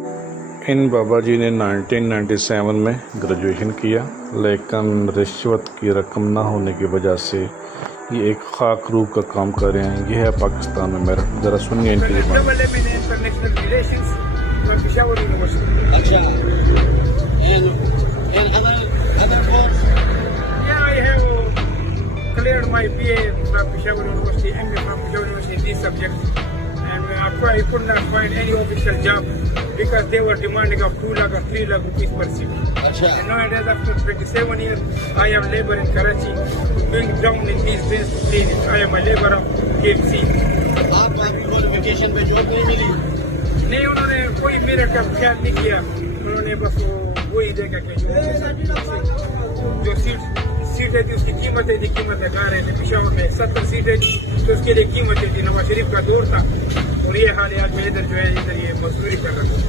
इन बाबा जी ने 1997 में ग्रेजुएशन किया, लेकिन रिश्वत की रकम ना होने की वजह से ये एक खाक रूह का काम कर रहे हैं। ये है पाकिस्तान में मेरठ। ज़रा सुनिए इनकी ज़बान। अच्छा, cleared my BA from Peshawar University, MA from Peshawar University in these subjects, and I could not find any official job because they were demanding of 2 lakh or 3 lakh rupees per seat. अच्छा, And nowadays, after 27 years, I am labor in Karachi, going down in these days to clean it. I am a labor of KFC. आपको आपकी qualification पे job नहीं मिली? नहीं, उन्होंने कोई मेरा का ख्याल नहीं किया। उन्होंने बस वही देखा कि जो सीटें थी उसकी कीमतें थी, कीमत लगा रहे थे। पेशावर में 70 सीटें थी तो उसके लिए कीमतें थी। नवाज शरीफ का दौर था और ये हाल आज मैं इधर जो है इधर ये मजदूरी कर रहा हूँ।